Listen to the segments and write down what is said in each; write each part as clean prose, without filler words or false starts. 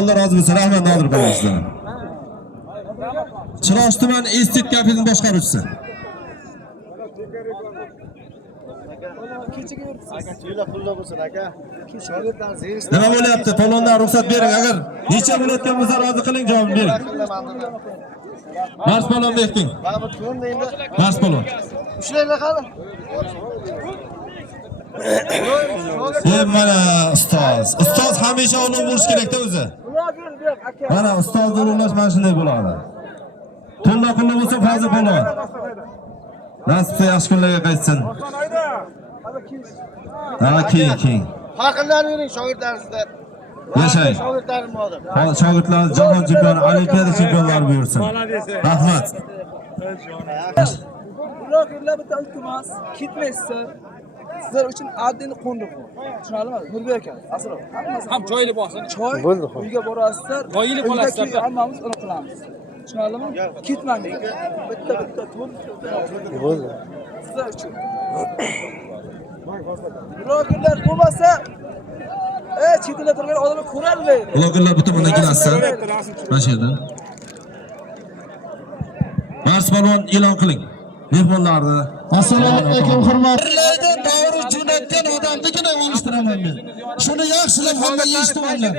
Allah razı olsun. Rahmet Nadir Bey sizden. Çıraş tuman estet kapının boshqaruvchisi. Nima bo'lyapti? To'lovdan ruxsat bering. Agar necha bo'layotgan bo'lsa rozi qiling, javob bering. Mars polvon bekting. Mars polvon. Shularga qani? Mana ustoz. Ustoz hamisha ulug' bo'lish kerak-da o'zi. Mana ustozlar ulug'lash mana shunday bo'ladi. To'lla pulli bo'lsa Fazil polvon. Nasibsa yaxshi kunlarga qaytsin. Keyin. Haqlarni bering shogirdlaringizdan. Yashang. Shogirdlarim bor. Shogirdlar jahon chempioni, olimpiada chempionlari buyursin. Rahmat. Blogerlar bitta iltimos, ketmaysizlar. Sizlar uchun addini qo'ndiq. Tushunarlimi? Nurbek aka, asro. Ham choyli bo'lsin. Choy. Bo'ldi. Uyga borasizlar. Qoyilib qolasizlar. Hammamiz uni qilamiz. Tushunarlimi? Ketmang. Bitta to'p. Bo'ldi. Sizlar uchun. Blogerlar bo'lmasa, chet elda turgan odamlar ko'rolmaydi. Blogerlar bitta bundan kelasizlar. Mana shu yerdan. Mars polvon e'lon qiling. Mehmonlarni. Assalomu alaykum hurmatli davri jo'natgan odamnigina olishtiraman men. Shuni yaxshilab hamma eshitib olinglar.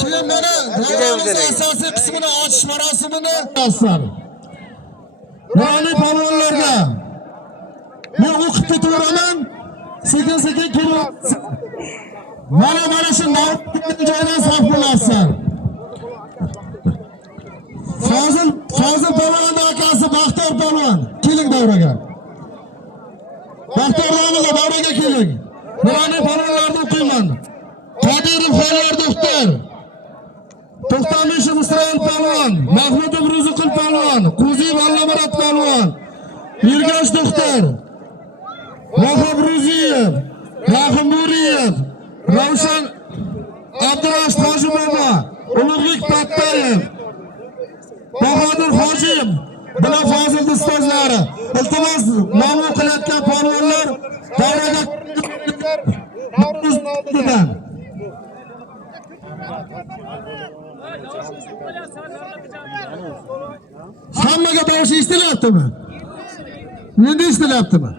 Keyin mana davomimiz asosiy qismini ochish marosimini qilasiz. Nuroniy polvonlarga men o'qib ketaveraman. Sekin kelib mana shu joydan saf bo'lasizlar. Fazil polvonning akasi Baxtor polvon, keling davraga. Baxtor nomida davraga keling. Nuroniy polvonlarni o'qiyman. Qodirov Xayyor doktor. To'xtamish Musron polvon, Mahmudov Ruziqul polvon, Qo'ziyev Allamurat polvon, Yurgash doktor, Vahab Ruziyev, Rahim Buriyev, Ravshan Abdurashid Hojibobo, Ulug'bek Pattayev, Bahodir Hojim bilan Fozil ustozlari. Iltimos, nom o'qilayotgan polvonlar davraga hammaga tovush eshitilyaptimi? Endi eshitilyaptimi?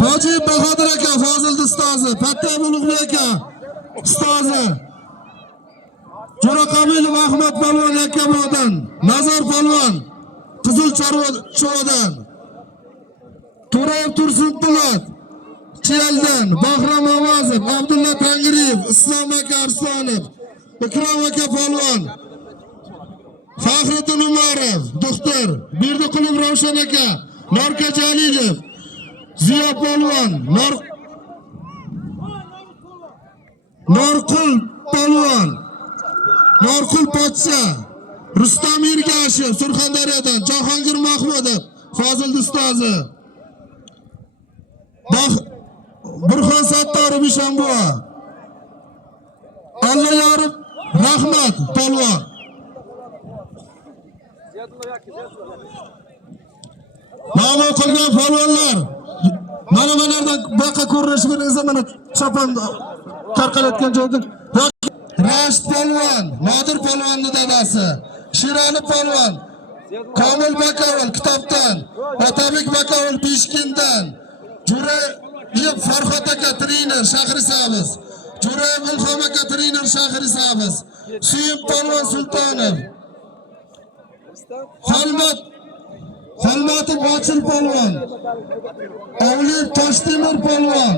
Hoji Bahodir aka, Fozil ustozi, Pattayev Ulug'bek aka ustozi, Jo'raqobilov Ahmad polvon Yakkabodan, Nazar polvon Qizil Chorvadan, To'rayev Tursun Po'lat Chiyaldan, Bahrom Ovozov, Abdulla Tangriyev, Islom aka Arslonov, Ikrom aka polvon, Faxriddin Umarov, doktor, Berdiqulov Ravshan aka, Norka Jalilov, Ziyo polvon, Norqul polvon, Norqul podsha, Rustam Ergashev Surxondaryodan, Jahongir Mahmudov, Fozil ustozi, Burxon Sattorov Ishonboy, Allayorov Rahmat polvon. Ma'no qilgan polvonlar mana bulardan baqa ko'rinishimizni mana chopon tarqalayotgan joyda Rashid polvon, Nodir polvonning dadasi, Shirali polvon, Komil Bakovul Kitobdan, Otabek Bakovul Beshkindan, Jo'rayev Farhod aka trener Shahrisabz, Jo'rayev Ilhom aka trener Shahrisabz, Suyib polvon Sultonov, Xolmatov Ochil polvon, Avliyev Toshtemir polvon,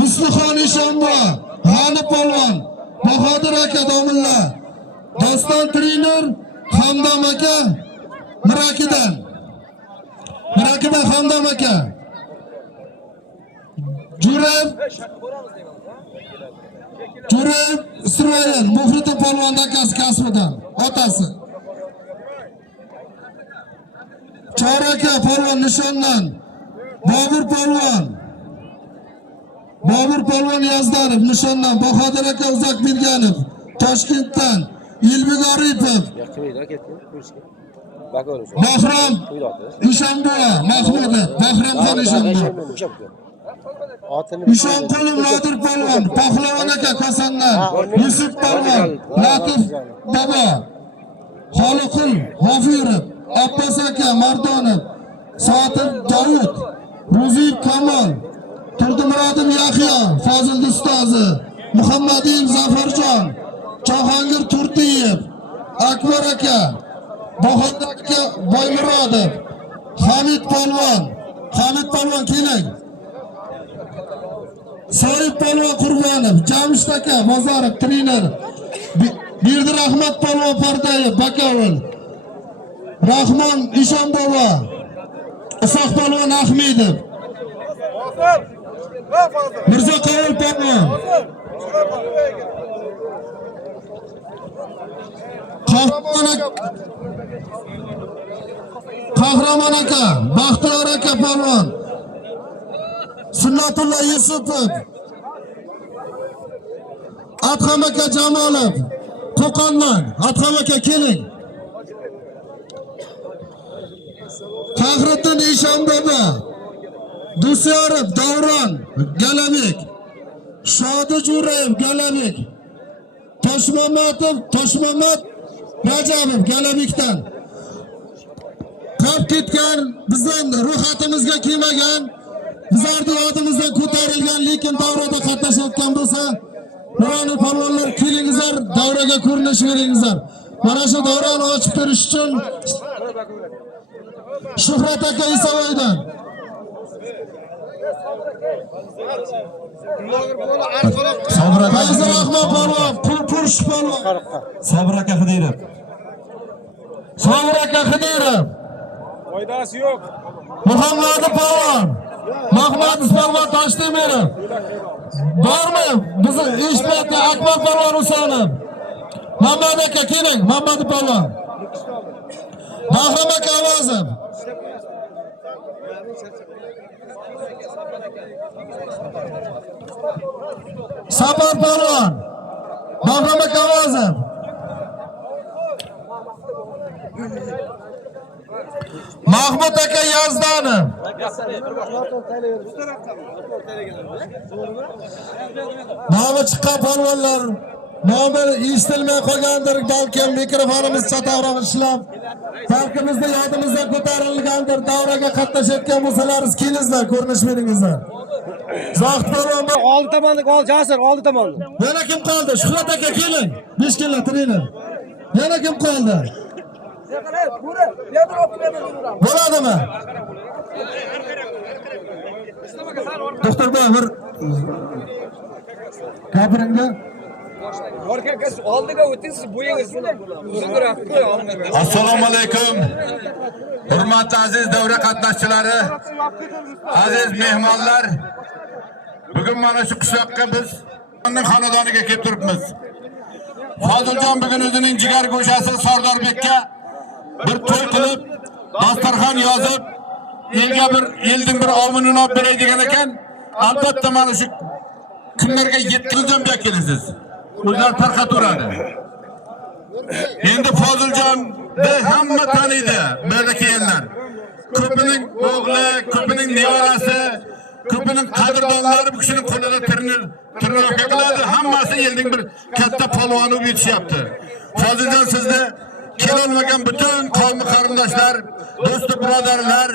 Muslixon Ishonboy, G'ani polvon, Bahodir aka Domilla, Doston trener Hamdam aka Mirakidan Hamdam aka, Jo'rayev Isroil Muhriddin polvon akasi kasbidan, otasi. Choraka polvon Nishondan, Bobur polvon Yazdanov Nishondan, Bahodir aka Uzakberganov Toshkentdan, Yilbek Oripov, Bahrom Ishonboy, Mahmudov, Bahromxon Ishonboy, Ishonqulov Nodir polvon, polvon, Pahlavon aka Kosandan, Yusuf polvon, Latif bobo, Xoliqul G'ofirov, Abbos aka Mardonov, Sotir Davud, Ro'ziyev Kamol, Turdimurodov Yahyo, Fozil ustozi, Muhammadiyev Zafarjon, Jahongir Turdiyev, Akbar aka, Bahodir aka Boymurodov, Hamid polvon keling. So'rib polvon Qurbonov, Jamshid aka Bozorov trener, Berdirahmat polvon Pardayev Bakovul, Rahmon Ishonbobo, Isoq polvon Ahmedov, Mirzo Qovul polvon, Qahramon aka, Baxtiyor aka polvon, Sunnatullo Yusupov, Adham aka Jamolov, Qo'qondan, Adham aka keling. Faxriddin Eshonbobo, Dusyorov Davron, Galabek, Shodi Jo'rayev, Galabek, Toshmamat Rajabov, Galabekdan. Qolib ketgan, bizdan ro'yxatimizga kelmagan, bizlarni yodimizdan ko'tarilgan, lekin davrada qatnashayotgan bo'lsa, Nuroniy polvonlar kelingizlar, davraga ko'rinish beringizlar. Mana shu davrani ochib berish uchun Shuhrat aka Isovoydan. Sabir aka Rahmon polvon, Pulpursh polvon. Sabir aka Xidirov. Sabir aka Xidirov. Foydasi yo'q. Muhammad polvon, Mahmad polvon Toshdemirov. Bormi? Bizni ishbatda Akbar polvon Usonov. Muhammad aka keling, Muhammad polvon. Bahrom aka Avazov. Sabir polvon, Bahrom aka Avazov. Mahmud aka Yazdanov. Nomi chiqqan polvonlar, nomi eshitilmay qolgandir, balki mikrofonimiz chatoqroq ishlab, balki bizni yodimizdan ko'tarilgandir, davraga qatnashayotgan bo'lsalaringiz kelingizlar, ko'rinish beringizlar. Zohid polvon, Oldi tomonda, Jasur, oldi tomonda. yana kim qoldi? Shuhrat aka keling. 5 kunlar trener. Yana kim qoldi? Bo'ladimi? Doktor bir gapiringda. Oldiga o'tingiz, bo'yingiz uzunroq qo'y. Assalomu alaykum. Hurmatli aziz davra qatnashchilari, aziz mehmonlar. Bugun mana shu qishloqqa biz xonadoniga kelib turibmiz. Foziljon bugun o'zining jigar go'shasi Sardorbekka bir to'y qilib, dasturxon yozib, elga bir elning bir omini olib beray degan ekan. Albatta mana shu kunlarga yetkazib kelasiz. O'zlar tarqataveradi. Endi Foziljonni hamma taniydi, bu yerda kelganlar. Ko'pining o'g'li, ko'pining nevarasi, ko'pining qadrdonlari bu kishining qo'lida trenirovka qiladi. Hammasi elning bir katta polvoni bo'lib yetishyapti. Foziljon sizni kelolmagan butun qavm qarindoshlar, do'st birodarlar,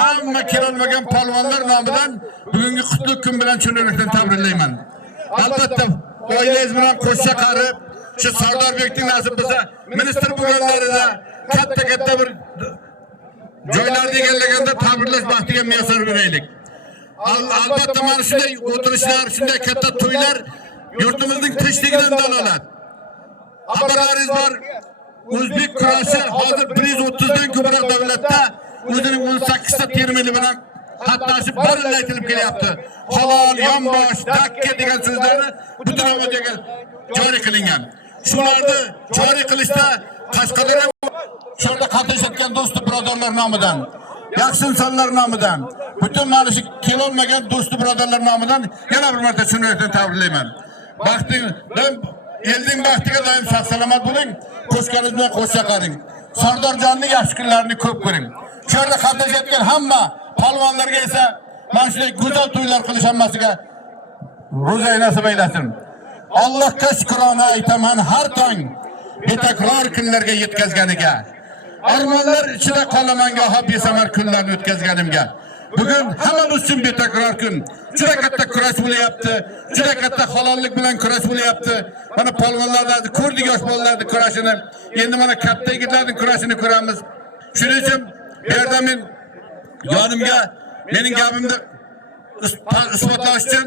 hamma kelolmagan polvonlar nomidan bugungi qutlug kun bilan chunurakdan tabriklayman. Albatta oilangiz bilan qo'shcha qarib, shu Sardorbekning nasib bo'lsa, ministr bo'lganlarida katta bir joylarni egallaganda tabriklash baxtiga muyassar beraylik. Albatta mana shunday o'tirishlar, shunday katta to'ylar yurtimizning tinchligidan dalolat. Xabarlaringiz bor, o'zbek kurashi hozir 130 dan ko'proq davlatda o'zining 18 ta termini bilan qatnashib baralla aytilib kelyapti. Halol, yonbosh, dakka degan so'zlarni butun ommaga joriy qilingan. Shularni joriy qilishda Qashqadaryo shunda qatnashayotgan do'st birodarlar nomidan, yaxshi insonlar nomidan, butun mana shu kelolmagan do'st birodarlar nomidan yana bir marta shuni tabriklayman. Elning baxtiga doim sog' salomat bo'ling, qo'shganingiz bilan qo'shcha qaring. Sardorjonning yaxshi kunlarini ko'p ko'ring. Shu yerda qatnashayotgan hamma polvonlarga esa mana shunday go'zal to'ylar qilish hammasiga ro'zay nasib aylasin. Allohga shukrona aytaman har tong betakror kunlarga yetkazganiga. Armonlar ichida qolaman go'ha besamar kunlarni o'tkazganimga. Bugun hammamiz uchun betakror kun. Juda katta kurash bo'lyapti. Juda katta halollik bilan kurash bo'lyapti. Mana polvonlarni ko'rdik, yosh bolalarning kurashini. Endi mana katta yigitlarning kurashini ko'ramiz. Shuning uchun bu yerda men yonimga mening gapimni isbotlash uchun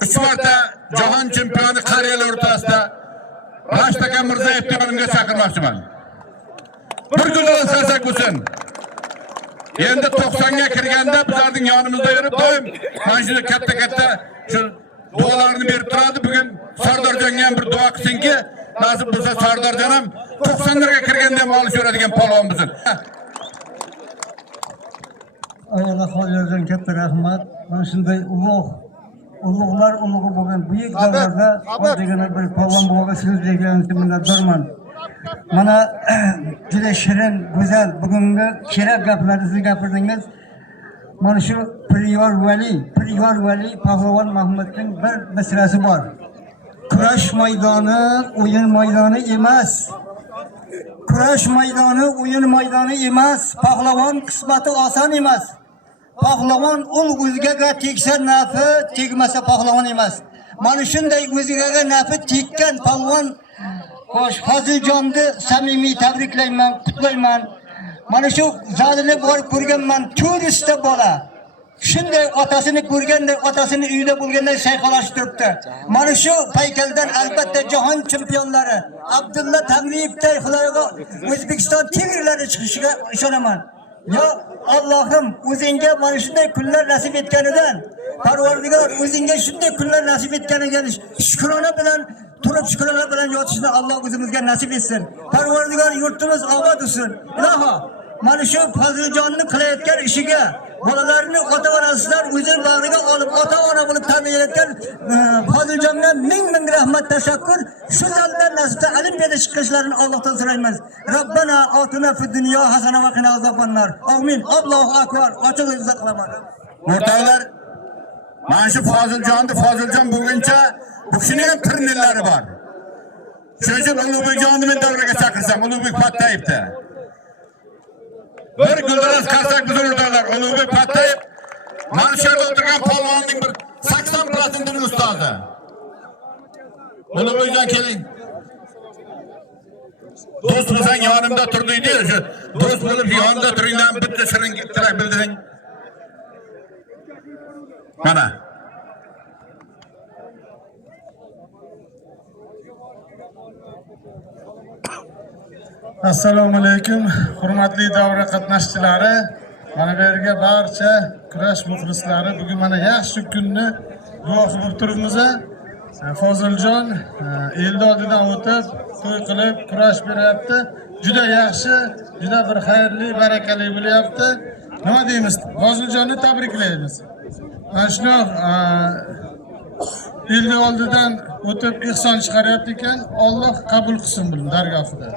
3 marta jahon chempioni qariyalar o'rtasida Rashid aka Mirzayevni yonimga chaqirmoqchiman. Bir kunlar sarsak bo'lsin. Endi 90 ga kirganda bizlarning yonimizda yurib doim mana shu katta shu duolarni berib turadi. Bugun Sardorjonga ham bir duo qilsinki, nasib bo'lsa Sardorjon ham 90larga kirganda ham olish yuradigan polvon bo'lsin. Avvalo hozirdan katta rahmat. Mana shunday ulug'lar ulug'i bo'lgan buyuk davrda o'zigina bir polvon buvaga so'z degan uchun minnatdorman. Mana juda shirin, go'zal bugungi kerak gaplarni siz gapirdingiz. Mana shu Priyor Vali Pahlavon Mahmudning bir misrasi bor. Kurash maydoni o'yin maydoni emas. Kurash maydoni o'yin maydoni emas. Pahlavon qismati oson emas. Pahlavon o'zgaga tegsa nafi, tegmasa pahlavon emas. Mana shunday o'zgaga nafi tekkan polvon Foziljonni samimiy tabriklayman, qutlayman. Mana shu zalini borib ko'rganman, turistda bola. Shunday otasini ko'rganda, otasini uyida bo'lganda sayqalash turibdi. Mana shu paykaldan albatta jahon chempionlari Abdulla Tagliyevday xuloga O'zbekiston tigrlari chiqishiga ishonaman. Ya Allohim, o'zingga mana shunday kunlar nasib etganidan, Parvardigor o'zingga shunday kunlar nasib etganiga shukrona bilan turib shukrona bilan yotishni Alloh o'zimizga nasib etsin. Parvardigor yurtimiz obod bo'lsin. Iloho, mana shu Foziljonning qilayotgan ishiga bolalarni ota-onasidan o'zini bag'riga olib ota-ona bo'lib tarbiyalayotgan Foziljonga ming rahmat, tashakkur. Shu zaldan nasibda olimpiada chiqishlarini Allohdan so'raymiz. Robbana atina fid dunyo hasana va qina azobannar. Amin. Allohu akbar. Ochiq izza qilaman. O'rtoqlar, mana shu Foziljon buguncha bu kishining ham turnirlari bor. Shuning uchun Ulug'bekjonni men davraga chaqirsam, Ulug'bek Pattayevni. Bir guldaras qarsak biz o'rtoqlar, Ulug'bek Pattayev mana shu yerda o'tirgan polvonning bir 80%ning ustozi. Ulug'bekjon keling. Do'st bo'lsang yonimda tur deydi, shu do'st bo'lib yonimda turingdan bitta shirin tilak bildiring. Mana Assalomu alaykum, hurmatli davra qatnashchilari, mana bu yerga barcha kurash muxlislari, bugun mana yaxshi kunni guvohi bo'lib turibmiz. Foziljon elda oldidan o'tib, to'y qilib, kurash beryapti. Juda yaxshi, juda bir xayrli, barakali bo'lyapti. Nima deymiz? Foziljonni tabriklaymiz. Mana shuni elda oldidan o'tib ihson chiqaryapti ekan, Alloh qabul qilsin buni dargohida.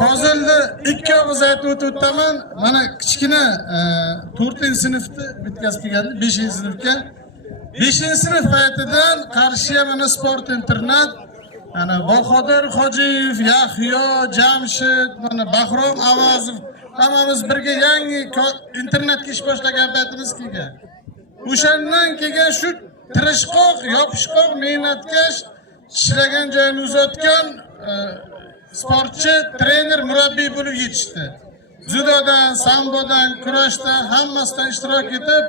Fozilni ikki og'iz aytib o'taman. Mana kichkina 4-sinfni bitkazib kelgandi, 5-sinfga. 5-sinf paytidan Qarshiga mana sport internat, ana Bahodir Hojiyev, Yahyo, Jamshid, mana Bahrom Avazov hammamiz birga yangi internatga ish boshlagan paytimiz kelgan. O'shandan kelgan shu tirishqoq, yopishqoq, mehnatkash, ishlagan joyini uzatgan sportchi, trener, murabbiy bo'lib yetishdi. Judodan, sambodan, kurashdan hammasidan ishtirok etib,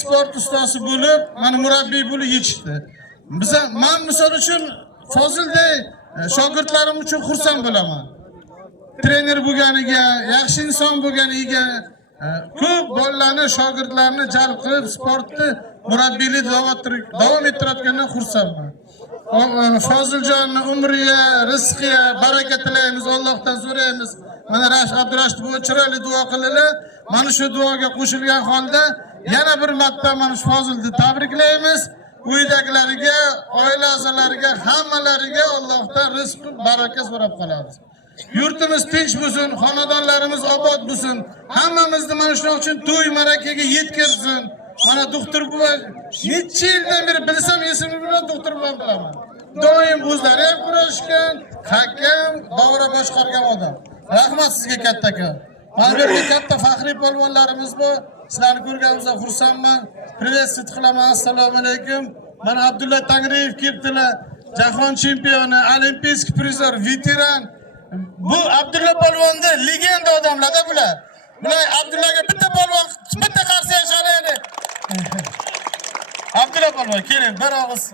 sport ustosi bo'lib, mana murabbiy bo'lib yetishdi. Men misol uchun Fozilday shogirdlarim uchun xursand bo'laman. Trener bo'lganiga, yaxshi inson bo'lganiga, ko'p bolalarni, shogirdlarni jalb qilib sportni murabbiylik davom ettirayotganidan xursandman. Foziljonning umriga, rizqiga baraka tilaymiz, Allohdan so'raymiz. Mana Abdurashid bu chiroyli duo qildilar. Mana shu duoga qo'shilgan holda yana bir marta mana shu Fozilni tabriklaymiz. Uydagilariga, oila a'zolariga, hammalariga Allohdan rizq, baraka so'rab qolamiz. Yurtimiz tinch bo'lsin, xonadonlarimiz obod bo'lsin. Hammamizni mana shuning uchun to'y marakaga yetkazsin. Mana doktor buva necha yildan beri bilsam esimni bilan doktor buva bilaman. Doim o'zlari ham kurashgan, hakam, davra boshqargan odam. Rahmat sizga katta aka. Mana bu yerda katta faxriy polvonlarimiz bor. Sizlarni ko'rganimizdan xursandman. Privet qilaman. Assalomu alaykum. Mana Abdulla Tangriyev kelibdilar. Jahon chempioni, olimpiyskiy prizor, veteran. Bu Abdulla polvonda legenda odamlarda bular. Bular Abdullaga bitta polvon, bitta qarshi yashaydi. Abdulla polvon keling, bir og'iz.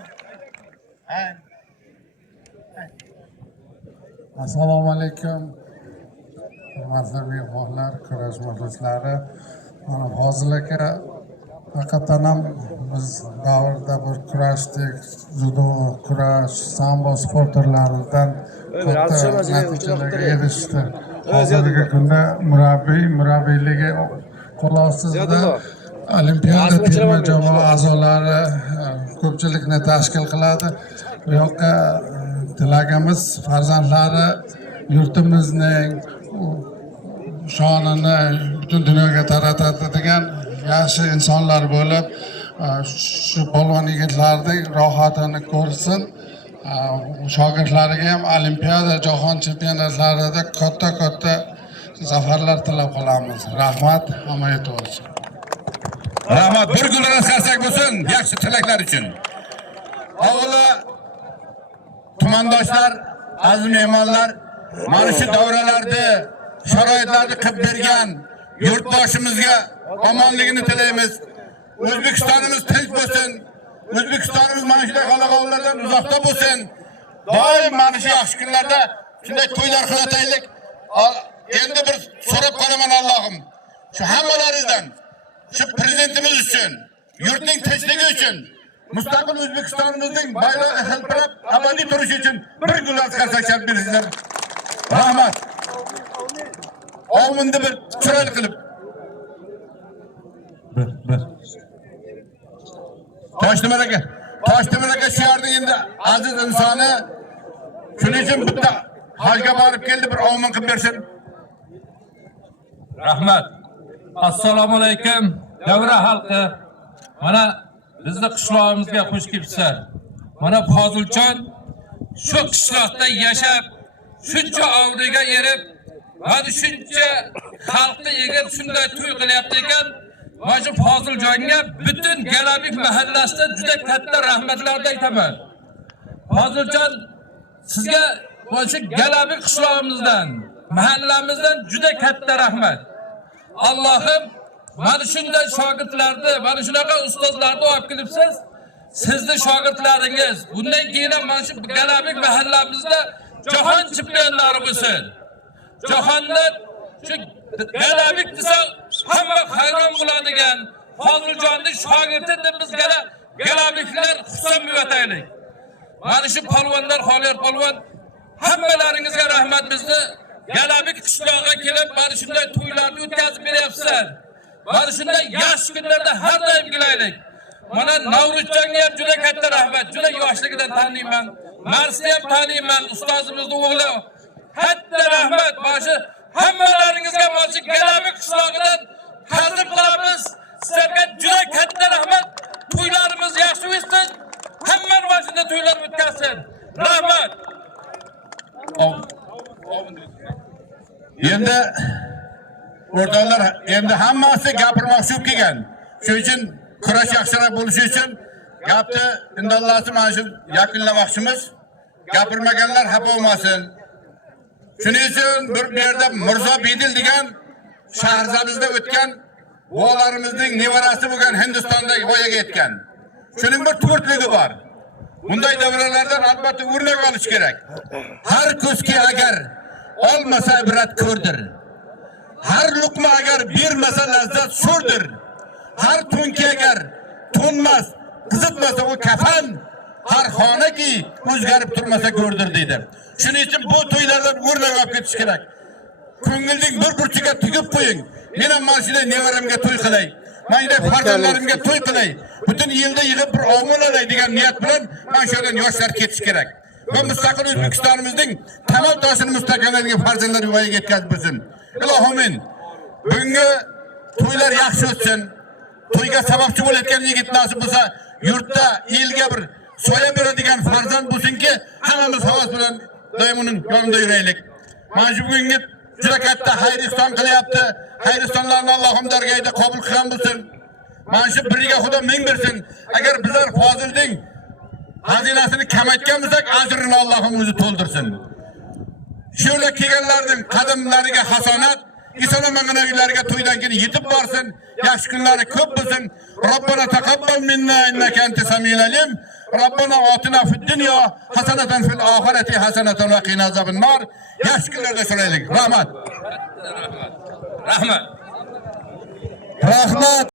Assalomu alaykum. Hurmatli mehmonlar, kurash muxlislari. Mana Fozil aka haqiqatan ham biz davrda bir kurashdik, judo, kurash, sambo sport turlaridan katta natijalarga erishdi. Hozirgi kunda murabbiyligi qo'l Olimpiada terma jamoa a'zolari ko'pchilikni tashkil qiladi. Bu yoqqa tilagimiz farzandlari yurtimizning shonini butun dunyoga taratadigan yaxshi insonlar bo'lib, shu polvon yigitlarning rohatini ko'rsin. Shogirdlariga ham Olimpiada, jahon chempionatlarida katta zafarlar tilab qolamiz. Rahmat, hamma yetib olsin. Rahmat, bir gullar qarsak bo'lsin, yaxshi tilaklar uchun. Avvalo tumandoshlar, aziz mehmonlar, mana shu davralarda sharoitlarni qilib bergan yurtboshimizga omonligini tilaymiz. O'zbekistonimiz tinch bo'lsin. O'zbekistonimiz mana shunday g'alabalardan uzoqda bo'lsin. Doim mana shu yaxshi kunlarda shunday to'ylar qilataylik. Endi bir so'rab qolaman Allohim. Shu hammalaringizdan, shu prezidentimiz uchun, yurtning tinchligi uchun, mustaqil O'zbekistonimizning bayrog'i hilpirab abadiy turishi uchun bir gullar qarsak bersizlar. Rahmat. Ominda bir chiroyli qilib. Bir. Toshtemir aka shu yerning endi aziz insoni. Shuning uchun bitta hajga borib keldi, bir omin qilib bersin. Rahmat. Assalomu alaykum, davra xalqi. Mana bizni qishlog'imizga xush kelibsizlar. Mana Foziljon shu qishloqda yashab, shuncha avriga erib, mana shuncha xalqni egib shunday to'y qilyapti ekan. Mana shu Foziljonga butun Galabik mahallasida juda katta rahmatlarni aytaman. Foziljon, sizga mana shu Galabik qishlog'imizdan, mahallamizdan juda katta rahmat. Allohim mana shunday shogirdlarni, mana shunaqa ustozlarni olib kelibsiz. Sizning shogirdlaringiz bundan keyin ham mana shu Galabik mahallamizda jahon chempionlari bo'lsin. Jahonda shu Galabik desa hamma hayron bo'ladigan Foziljonning shogirdi deb biz Galabiklar xursand bo'laylik. Mana shu polvonlar, Xoliyor polvon, hammalaringizga rahmat. Bizni Galabik qishlog'iga kelib, mana shunday to'ylarni o'tkazib beryapsizlar. Mana shunday yaxshi kunlarda har doim kelaylik. Mana Navruzjonga ham juda katta rahmat. Juda yoshligidan taniyman. Marsni ham taniyman, ustozimizning o'g'li. Katta rahmat. Mana hammalaringizga mana shu Galabik qishlog'idan ta'zim qilamiz. Sizlarga juda katta rahmat. To'ylarimiz yaxshi o'tsin. Hamma mana shunday to'ylar o'tkazsin. Rahmat. Endi o'rtoqlar, endi hammasi gapirmoqchi bo'lib kelgan. Shuning uchun kurash yaxshiroq bo'lishi uchun gapni indallasi mana shu yakunlamoqchimiz. Gapirmaganlar xafa bo'lmasin. Shuning uchun bir yerda Mirzo Bedil degan Shahrzabizda o'tgan bolarimizning nevarasi bo'lgan Hindistonda voyaga yetgan. Shuning bir to'rtligi bor. Bunday davralardan albatta o'rnak olish kerak. Har ko'zki agar olmasa ibrat ko'rdir. Har luqma agar bermasa lazzat sho'rdir. Har to'nki agar to'nmas, qizitmasa u kafan. Har xonaki o'zgarib turmasa ko'rdir deydi. Shuning uchun bu to'ylardan o'rnak olib ketish kerak. Ko'ngilning bir burchiga tugib qo'ying. Men ham mana shunday nevaramga to'y qilay. Mana shunday farzandlarimga to'y qilay. Butun yilda yig'ib bir omil olay degan niyat bilan mana shu yerdan yoshlar ketish kerak. Va mustaqil O'zbekistonimizning tamal toshini mustahkamlaydigan farzandlar voyaga yetkazib bo'lsin. Ilohim, bunga to'ylar yaxshi o'tsin. to'yga sababchi bo'layotgan yigit nasib bo'lsa, yurtda elga bir soya beradigan farzand bo'lsinki, hammamiz havas bilan doim uning yonida yuraylik. Mana shu bugungi juda katta xayriston qilyapti. Xayristonlarni Allohim dargohida qabul qilgan bo'lsin. Mana shu biriga Xudo ming bersin. Agar bizlar Fozilning xazinasini kamaytgan bo'lsak, ajrini Allohim o'zi to'ldirsin. Shuna kelganlarning qadamlariga hasanat, isona mangana uylariga to'ydan keyin yetib borsin, yaxshi kunlari ko'p bo'lsin. Robbana taqabbal minna innaka antas samiul alim. Robbana atina fid dunya hasanatan fil oxirati hasanatan va qina azaban nar. Yaxshi kunlarda so'raylik. Rahmat. Rahmat. Rahmat.